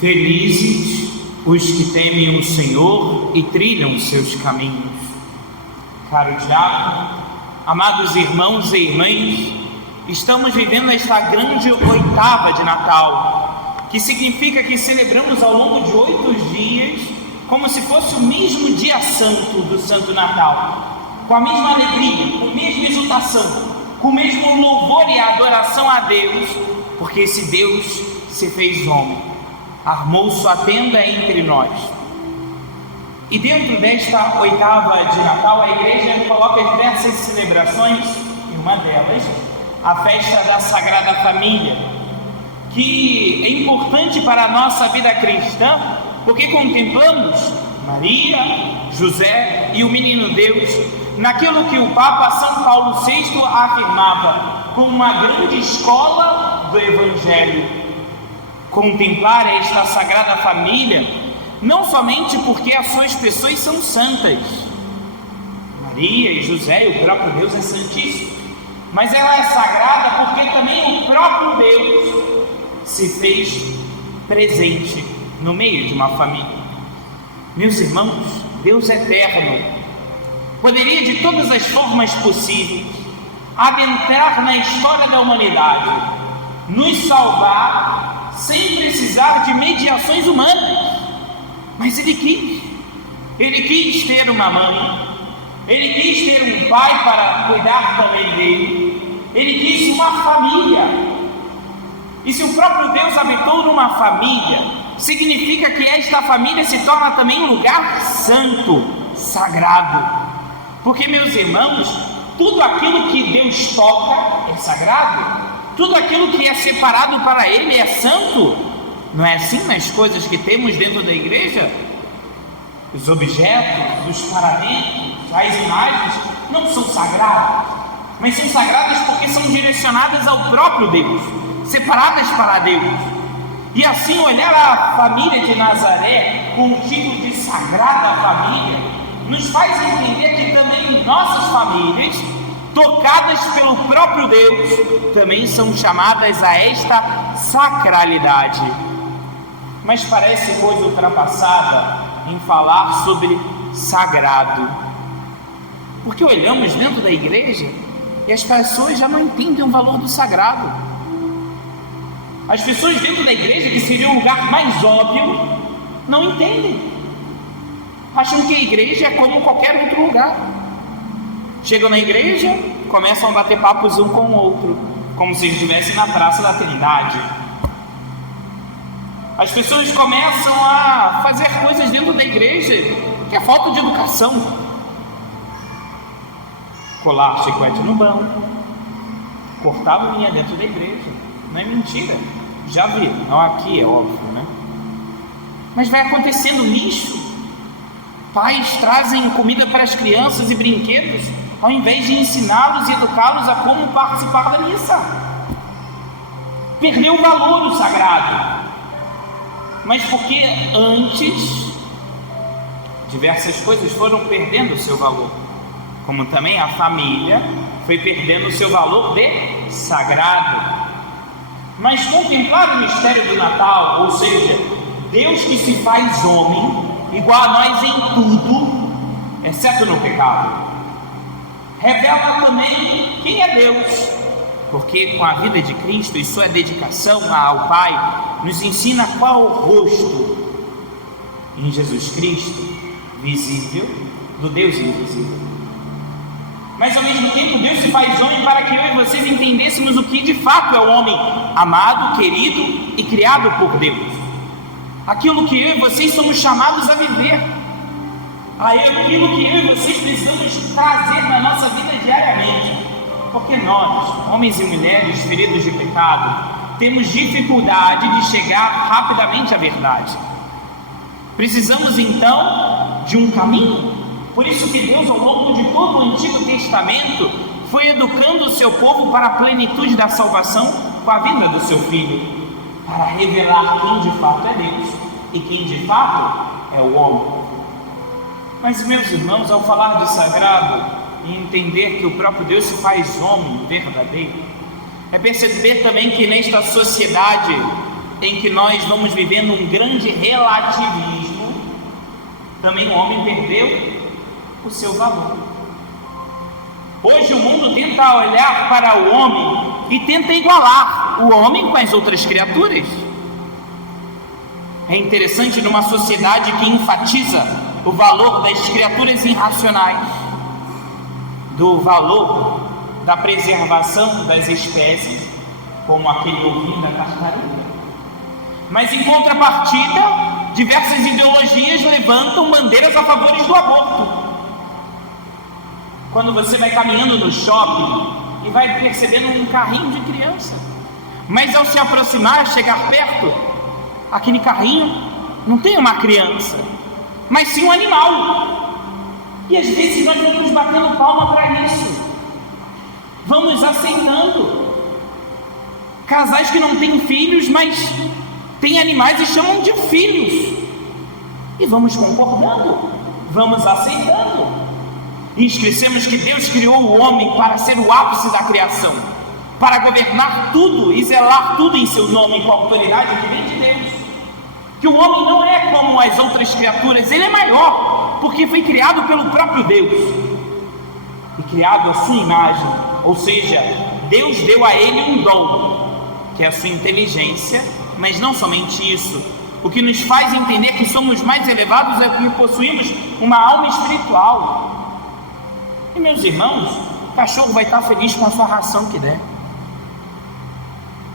Felizes os que temem o Senhor e trilham os seus caminhos. Caro diácono, amados irmãos e irmãs, estamos vivendo esta grande oitava de Natal, que significa que celebramos ao longo de 8 dias, como se fosse o mesmo dia santo do Santo Natal, com a mesma alegria, com a mesma exultação, com o mesmo louvor e adoração a Deus, porque esse Deus se fez homem, armou sua tenda entre nós. E dentro desta oitava de Natal, a igreja coloca diversas celebrações, e uma delas, a festa da Sagrada Família, que é importante para a nossa vida cristã, porque contemplamos Maria, José e o Menino Deus, naquilo que o Papa São Paulo VI afirmava como uma grande escola do Evangelho. Contemplar esta Sagrada Família não somente porque as suas pessoas são santas, Maria e José e o próprio Deus é santíssimo, mas ela é sagrada porque também o próprio Deus se fez presente no meio de uma família. Meus irmãos, Deus eterno poderia de todas as formas possíveis adentrar na história da humanidade, nos salvar sem precisar de mediações humanas. Mas Ele quis ter uma mãe, Ele quis ter um pai para cuidar também dele, Ele quis uma família. E se o próprio Deus habitou numa família, significa que esta família se torna também um lugar santo, sagrado. Porque, meus irmãos, tudo aquilo que Deus toca é sagrado, tudo aquilo que é separado para Ele é santo. Não é assim nas coisas que temos dentro da igreja? Os objetos, os paramentos, as imagens não são sagradas, mas são sagradas porque são direcionadas ao próprio Deus, separadas para Deus. E assim olhar a família de Nazaré com o título de Sagrada Família nos faz entender que também nossas famílias, tocadas pelo próprio Deus, também são chamadas a esta sacralidade. Mas parece coisa ultrapassada em falar sobre sagrado, porque olhamos dentro da igreja e as pessoas já não entendem o valor do sagrado. As pessoas dentro da igreja, que seria o lugar mais óbvio, não entendem, acham que a igreja é como qualquer outro lugar. Chegam na igreja, começam a bater papos um com o outro, como se estivessem na Praça da Trindade. As pessoas começam a fazer coisas dentro da igreja que é falta de educação. Colar chiclete no banco, cortar unha dentro da igreja. Não é mentira, já vi, não aqui, é óbvio, né? Mas vai acontecendo lixo. Pais trazem comida para as crianças e brinquedos, ao invés de ensiná-los e educá-los a como participar da missa. Perdeu o valor do sagrado. Mas porque antes diversas coisas foram perdendo o seu valor, como também a família foi perdendo o seu valor de sagrado. Mas contemplar o mistério do Natal, ou seja, Deus que se faz homem, igual a nós em tudo, exceto no pecado, revela também quem é Deus, porque com a vida de Cristo e sua dedicação ao Pai, nos ensina qual o rosto em Jesus Cristo visível do Deus invisível. Mas ao mesmo tempo Deus se faz homem para que eu e vocês entendêssemos o que de fato é o homem amado, querido e criado por Deus, aquilo que eu e vocês somos chamados a viver, aquilo que eu e vocês precisamos trazer na nossa vida diariamente. Porque nós, homens e mulheres feridos de pecado, temos dificuldade de chegar rapidamente à verdade. Precisamos então de um caminho. Por isso que Deus, ao longo de todo o Antigo Testamento, foi educando o seu povo para a plenitude da salvação com a vinda do seu Filho, para revelar quem de fato é Deus e quem de fato é o homem. Mas, meus irmãos, ao falar de sagrado e entender que o próprio Deus se faz homem verdadeiro, é perceber também que nesta sociedade em que nós vamos vivendo um grande relativismo, também o homem perdeu o seu valor. Hoje o mundo tenta olhar para o homem e tenta igualar o homem com as outras criaturas. É interessante, numa sociedade que enfatiza o valor das criaturas irracionais, do valor da preservação das espécies, como aquele ovinho da tartaruga. Mas em contrapartida, diversas ideologias levantam bandeiras a favor do aborto. Quando você vai caminhando no shopping e vai percebendo um carrinho de criança, mas ao se aproximar, chegar perto, aquele carrinho não tem uma criança, mas sim um animal. E às vezes nós vamos batendo palma para isso, vamos aceitando. Casais que não têm filhos, mas têm animais e chamam de filhos, e vamos concordando, vamos aceitando. E esquecemos que Deus criou o homem para ser o ápice da criação, para governar tudo e zelar tudo em seu nome, com a autoridade que vem de Deus. Que o homem não é como as outras criaturas, ele é maior, porque foi criado pelo próprio Deus, e criado à sua imagem, ou seja, Deus deu a ele um dom, que é a sua inteligência. Mas não somente isso, o que nos faz entender que somos mais elevados é que possuímos uma alma espiritual. E meus irmãos, o cachorro vai estar feliz com a sua ração que der.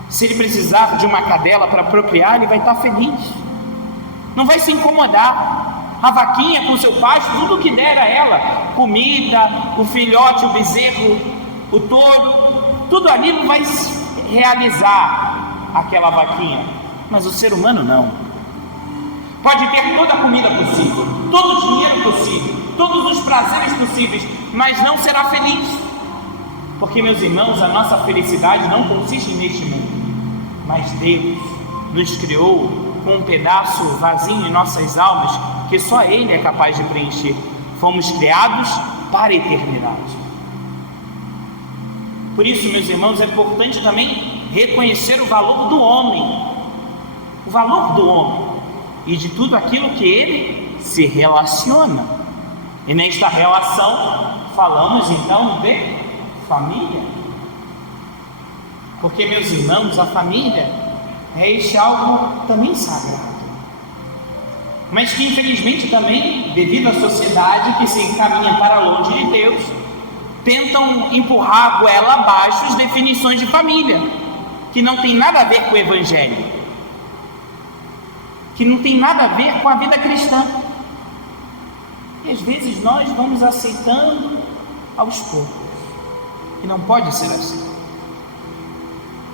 Se ele precisar de uma cadela para procriar, ele vai estar feliz, não vai se incomodar. A vaquinha com seu pasto, tudo que der a ela, comida, o filhote, o bezerro, o touro, tudo ali não vai realizar aquela vaquinha. Mas o ser humano não. Pode ter toda a comida possível, todo o dinheiro possível, todos os prazeres possíveis, mas não será feliz. Porque, meus irmãos, a nossa felicidade não consiste neste mundo, mas Deus nos criou com um pedaço vazio em nossas almas, que só Ele é capaz de preencher. Fomos criados para a eternidade. Por isso, meus irmãos, é importante também reconhecer o valor do homem, o valor do homem e de tudo aquilo que ele se relaciona. E nesta relação falamos então de família, porque, meus irmãos, a família é este algo também sagrado, mas que infelizmente também, devido à sociedade que se encaminha para longe de Deus, tentam empurrar a goela abaixo as definições de família, que não tem nada a ver com o Evangelho, que não tem nada a ver com a vida cristã. E às vezes nós vamos aceitando aos poucos, e não pode ser assim.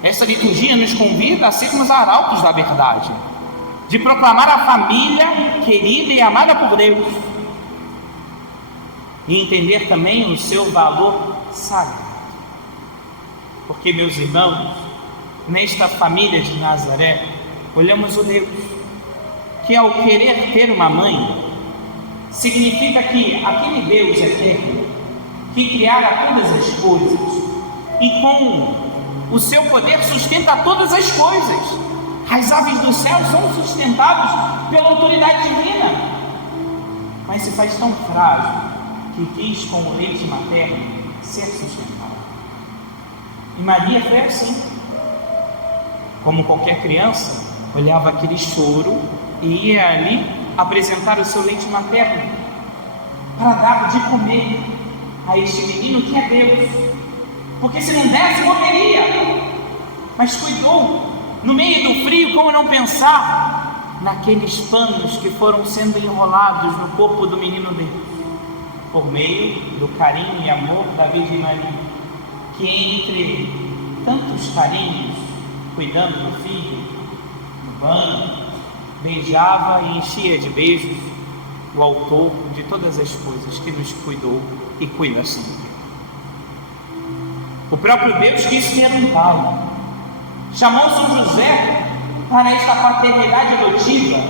Essa liturgia nos convida a sermos arautos da verdade, de proclamar a família querida e amada por Deus, e entender também o seu valor sagrado. Porque, meus irmãos, nesta família de Nazaré, olhamos o Deus que, ao querer ter uma mãe, significa que aquele Deus eterno, que criara todas as coisas, e com o seu poder sustenta todas as coisas. As aves do céu são sustentadas pela autoridade divina, mas se faz tão frágil que quis com o leite materno ser sustentado. E Maria foi assim. Como qualquer criança, olhava aquele choro e ia ali apresentar o seu leite materno para dar de comer a este menino que é Deus, porque se não desse, morreria. Mas cuidou. No meio do frio, como não pensar naqueles panos que foram sendo enrolados no corpo do menino Deus, por meio do carinho e amor da Virgem Maria, que entre tantos carinhos, cuidando do filho, no banho, beijava e enchia de beijos o autor de todas as coisas, que nos cuidou e cuida sempre. O próprio Deus quis ser um pai, chamou São José para esta paternidade adotiva,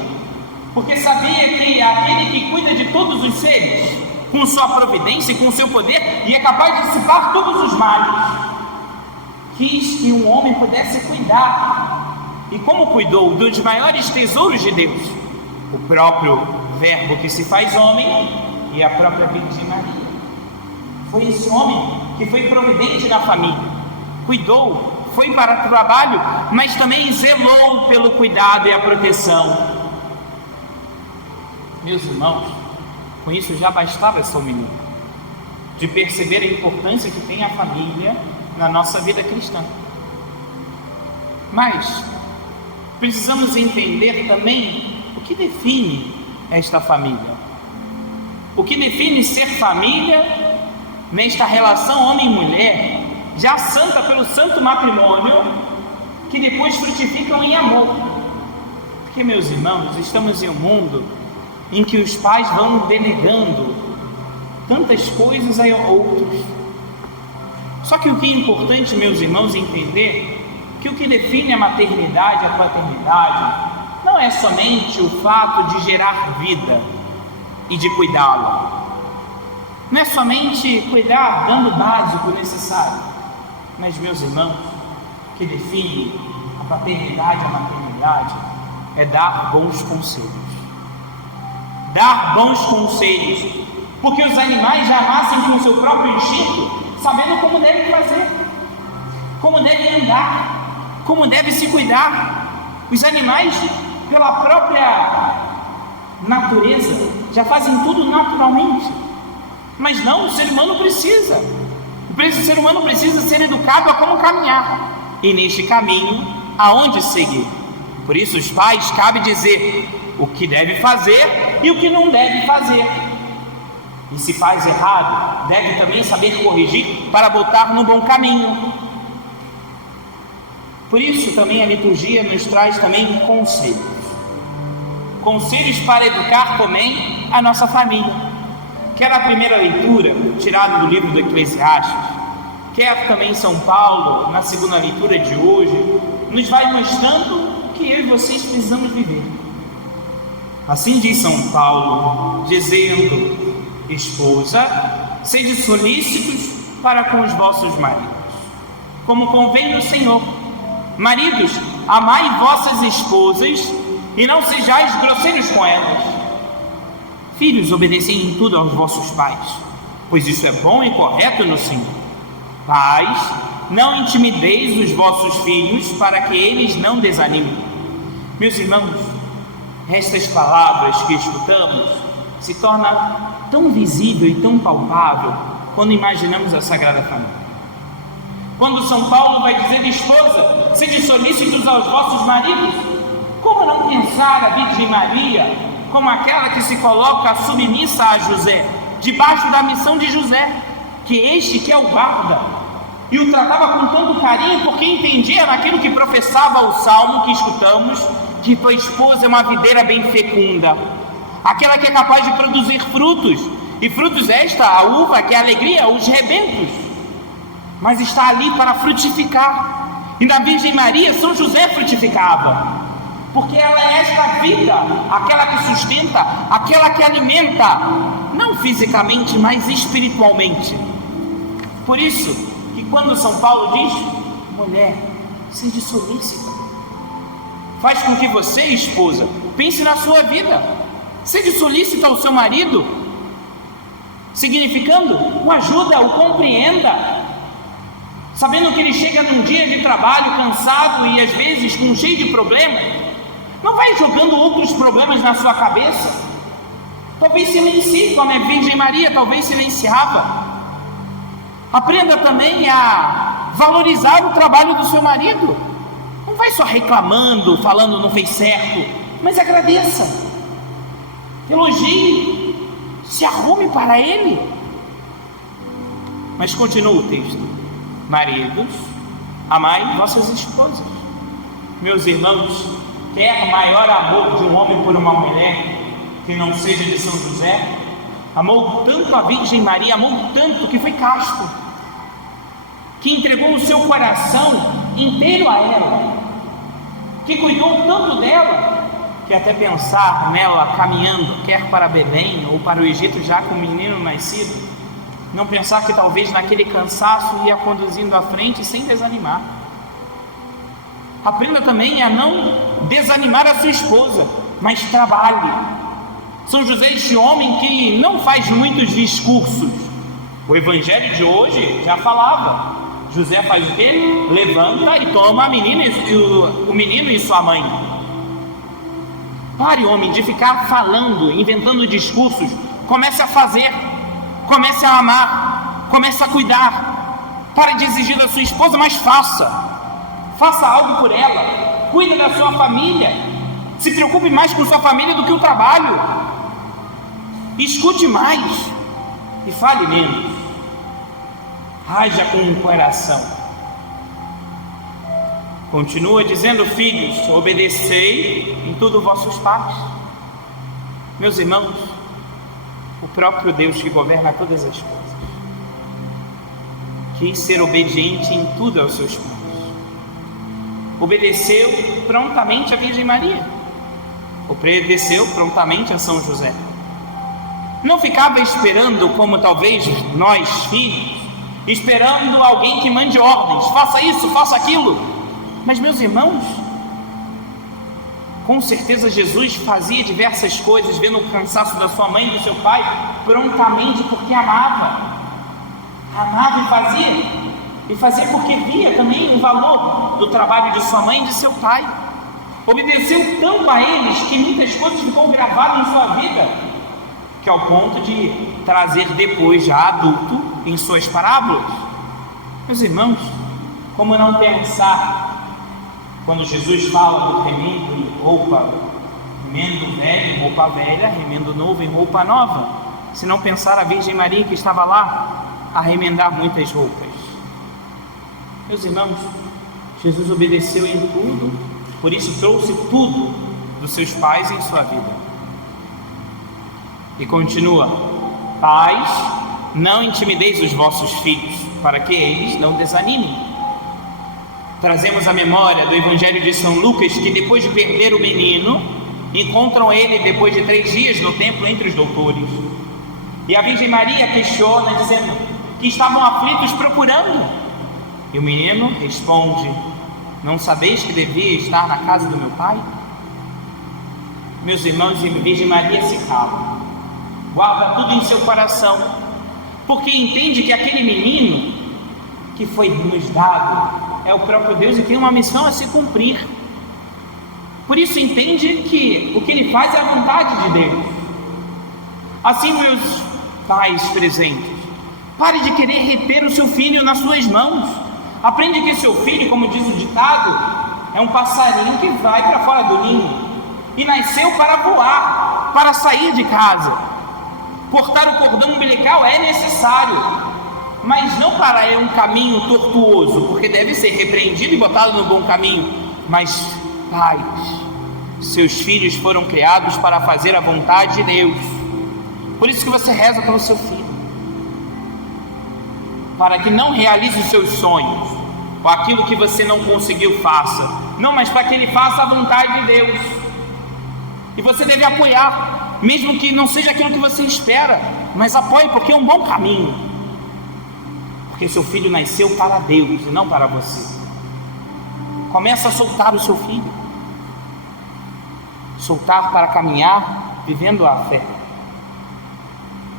porque sabia que aquele que cuida de todos os seres, com sua providência e com seu poder, e é capaz de dissipar todos os males, quis que um homem pudesse cuidar e como cuidou dos maiores tesouros de Deus, o próprio Verbo que se faz homem e a própria Virgem Maria. Foi esse homem que foi providente na família, cuidou, foi para o trabalho, mas também zelou pelo cuidado e a proteção. Meus irmãos, com isso já bastava essa humilhação, de perceber a importância que tem a família na nossa vida cristã. Mas precisamos entender também o que define esta família. O que define ser família nesta relação homem e mulher, já santa pelo santo matrimônio, que depois frutificam em amor. Porque, meus irmãos, estamos em um mundo em que os pais vão delegando tantas coisas a outros. Só que o que é importante, meus irmãos, entender que o que define a maternidade e a paternidade não é somente o fato de gerar vida e de cuidá-la. Não é somente cuidar dando o básico necessário. Mas, meus irmãos, o que define a paternidade e a maternidade é dar bons conselhos. Dar bons conselhos, porque os animais já nascem com o seu próprio instinto, sabendo como devem fazer, como devem andar, como devem se cuidar. Os animais, pela própria natureza, já fazem tudo naturalmente. Mas não, o ser humano precisa. O ser humano precisa ser educado a como caminhar, e neste caminho, aonde seguir. Por isso, os pais cabe dizer o que deve fazer e o que não deve fazer. E se faz errado, deve também saber corrigir para voltar no bom caminho. Por isso também a liturgia nos traz também conselhos. Conselhos para educar também a nossa família. Quer a primeira leitura, tirada do livro do Eclesiastes, quer também São Paulo, na segunda leitura de hoje, nos vai mostrando o que eu e vocês precisamos viver. Assim diz São Paulo, dizendo: esposa, sede solícitos para com os vossos maridos, como convém no Senhor. Maridos, amai vossas esposas e não sejais grosseiros com elas. Filhos, obedecei em tudo aos vossos pais, pois isso é bom e correto no Senhor. Pais, não intimideis os vossos filhos para que eles não desanimem. Meus irmãos, estas palavras que escutamos se torna tão visível e tão palpável quando imaginamos a Sagrada Família. Quando São Paulo vai dizer: esposa, sede solícitos aos vossos maridos, como não pensar a Virgem Maria como aquela que se coloca submissa a José, debaixo da missão de José, que este que é o guarda, e o tratava com tanto carinho, porque entendia naquilo que professava o salmo que escutamos, que tua esposa é uma videira bem fecunda, aquela que é capaz de produzir frutos, e frutos esta, a uva, que é a alegria, os rebentos, mas está ali para frutificar. E na Virgem Maria, São José frutificava, porque ela é esta vida, aquela que sustenta, aquela que alimenta, não fisicamente, mas espiritualmente. Por isso que quando São Paulo diz: mulher, seja solícita, faz com que você, esposa, pense na sua vida, seja solícita ao seu marido, significando o ajuda, o compreenda, sabendo que ele chega num dia de trabalho cansado e às vezes cheio de problemas. Não vai jogando outros problemas na sua cabeça. Talvez silencie, como a Virgem Maria talvez silenciava. Aprenda também a valorizar o trabalho do seu marido. Não vai só reclamando, falando não fez certo, mas agradeça, elogie, se arrume para ele. Mas continua o texto: maridos, amai vossas esposas. Meus irmãos, quer maior amor de um homem por uma mulher que não seja de São José? Amou tanto a Virgem Maria, amou tanto que foi casto, que entregou o seu coração inteiro a ela, que cuidou tanto dela, que até pensar nela caminhando, quer para Belém ou para o Egito já com o menino nascido, não pensar que talvez naquele cansaço ia conduzindo à frente sem desanimar. Aprenda também a não desanimar a sua esposa, mas trabalhe. São José é este homem que não faz muitos discursos. O evangelho de hoje já falava. José faz o quê? Levanta e toma a menina o menino e sua mãe. Pare, homem, de ficar falando, inventando discursos. Comece a fazer, comece a amar, comece a cuidar. Pare de exigir da sua esposa, mas faça algo por ela. Cuide da sua família. Se preocupe mais com sua família do que o trabalho. Escute mais e fale menos. Haja com o coração. Continua dizendo: filhos, obedecei em tudo vossos pais. Meus irmãos, o próprio Deus que governa todas as coisas quis ser obediente em tudo aos seus pais. Obedeceu prontamente a Virgem Maria, obedeceu prontamente a São José. Não ficava esperando, como talvez nós, filhos, esperando alguém que mande ordens, faça isso, faça aquilo. Mas, meus irmãos, com certeza Jesus fazia diversas coisas, vendo o cansaço da sua mãe e do seu pai, prontamente, porque amava e fazia porque via também o valor do trabalho de sua mãe e de seu pai. Obedeceu tanto a eles que muitas coisas ficou gravado em sua vida, que ao ponto de trazer depois, já adulto, em suas parábolas. Meus irmãos, como não pensar quando Jesus fala do remendo em roupa, remendo velho em roupa velha, remendo novo em roupa nova, se não pensar a Virgem Maria que estava lá a remendar muitas roupas. Meus irmãos, Jesus obedeceu em tudo, por isso trouxe tudo dos seus pais em sua vida. E continua: pais, não intimideis os vossos filhos, para que eles não desanimem. Trazemos a memória do Evangelho de São Lucas, que depois de perder o menino, encontram ele depois de 3 dias no templo entre os doutores. E a Virgem Maria questiona, dizendo que estavam aflitos procurando. E o menino responde: não sabeis que devia estar na casa do meu pai? Meus irmãos, e a Virgem Maria se cala, guarda tudo em seu coração, porque entende que aquele menino que foi nos dado é o próprio Deus e tem uma missão a se cumprir. Por isso entende que o que ele faz é a vontade de Deus. Assim, meus pais presentes, pare de querer reter o seu filho nas suas mãos. Aprende que seu filho, como diz o ditado, é um passarinho que vai para fora do ninho e nasceu para voar, para sair de casa. Cortar o cordão umbilical é necessário, mas não para um caminho tortuoso, porque deve ser repreendido e botado no bom caminho. Mas, pais, seus filhos foram criados para fazer a vontade de Deus. Por isso que você reza pelo seu filho, para que não realize os seus sonhos, ou aquilo que você não conseguiu, faça. Não, mas para que ele faça a vontade de Deus. E você deve apoiar, mesmo que não seja aquilo que você espera, mas apoie, porque é um bom caminho. Porque seu filho nasceu para Deus e não para você. Começa a soltar o seu filho, soltar para caminhar, vivendo a fé.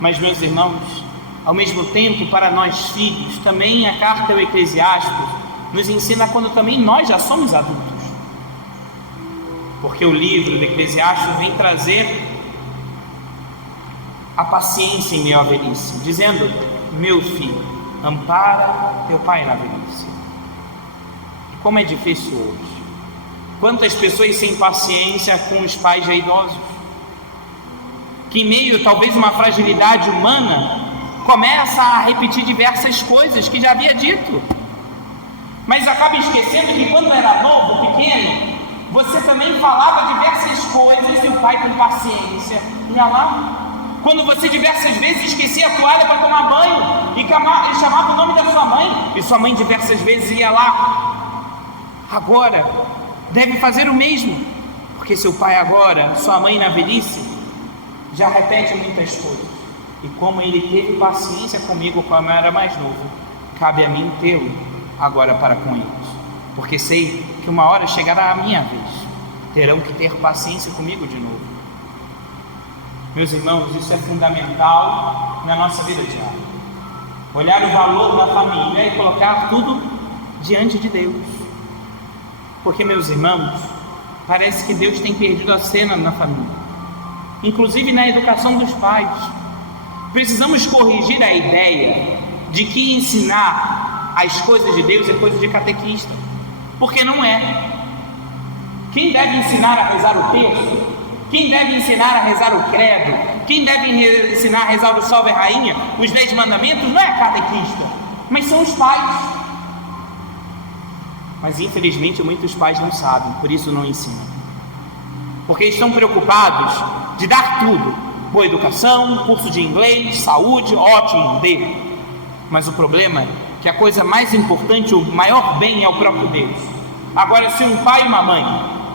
Mas, meus irmãos, ao mesmo tempo, para nós filhos, também a carta ao Eclesiastes nos ensina quando também nós já somos adultos. Porque o livro do Eclesiastes vem trazer a paciência em meio à velhice, dizendo: meu filho, ampara teu pai na velhice. Como é difícil hoje. Quantas pessoas sem paciência com os pais já idosos, que em meio talvez uma fragilidade humana, começa a repetir diversas coisas que já havia dito, mas acaba esquecendo que quando era novo, pequeno, você também falava diversas coisas e o pai com paciência ia lá. Quando você diversas vezes esquecia a toalha para tomar banho e chamava o nome da sua mãe, e sua mãe diversas vezes ia lá. Agora deve fazer o mesmo, porque seu pai agora, sua mãe na velhice, já repete muitas coisas. E como ele teve paciência comigo quando eu era mais novo, cabe a mim tê-lo agora para com eles. porque sei que uma hora chegará a minha vez. Terão que ter paciência comigo de novo. Meus irmãos, isso é fundamental na nossa vida diária. Olhar o valor da família e colocar tudo diante de Deus. Porque, meus irmãos, parece que Deus tem perdido a cena na família, inclusive na educação dos pais. Precisamos corrigir a ideia de que ensinar as coisas de Deus é coisa de catequista, porque não é. Quem deve ensinar a rezar o terço, quem deve ensinar a rezar o credo, quem deve ensinar a rezar o salve rainha, os 10 mandamentos, não é a catequista, mas são os pais. Mas infelizmente muitos pais não sabem, por isso não ensinam, porque estão preocupados de dar tudo: boa educação, curso de inglês, saúde, ótimo, dê. Mas o problema é que a coisa mais importante, o maior bem é o próprio Deus. Agora, se um pai e uma mãe,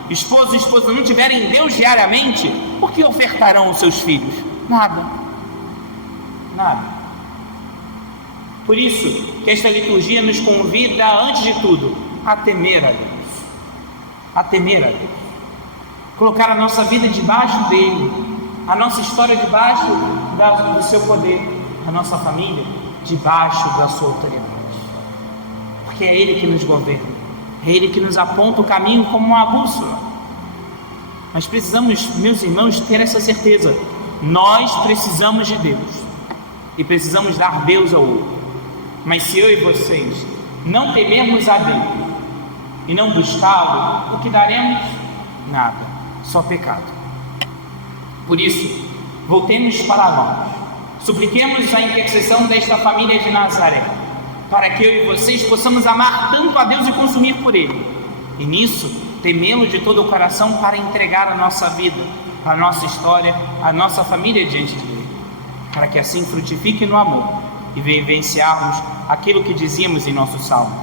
esposo e esposa não tiverem Deus diariamente, por que ofertarão os seus filhos? Nada. Por isso que esta liturgia nos convida, antes de tudo, a temer a Deus, colocar a nossa vida debaixo dele, a nossa história debaixo do seu poder, a nossa família debaixo da sua autoridade, porque é ele que nos governa, é ele que nos aponta o caminho como uma bússola. Mas precisamos, meus irmãos, ter essa certeza: nós precisamos de Deus e precisamos dar Deus ao outro. Mas se eu e vocês não temermos a Deus e não buscá-lo, o que daremos? Nada, só pecado. Por isso, voltemos para nós, supliquemos a intercessão desta família de Nazaré, para que eu e vocês possamos amar tanto a Deus e consumir por Ele, e nisso temê-lo de todo o coração, para entregar a nossa vida, a nossa história, a nossa família diante dele, para que assim frutifique no amor e vivenciarmos aquilo que dizíamos em nosso salmo: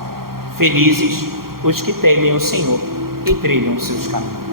felizes os que temem o Senhor e trilham os seus caminhos.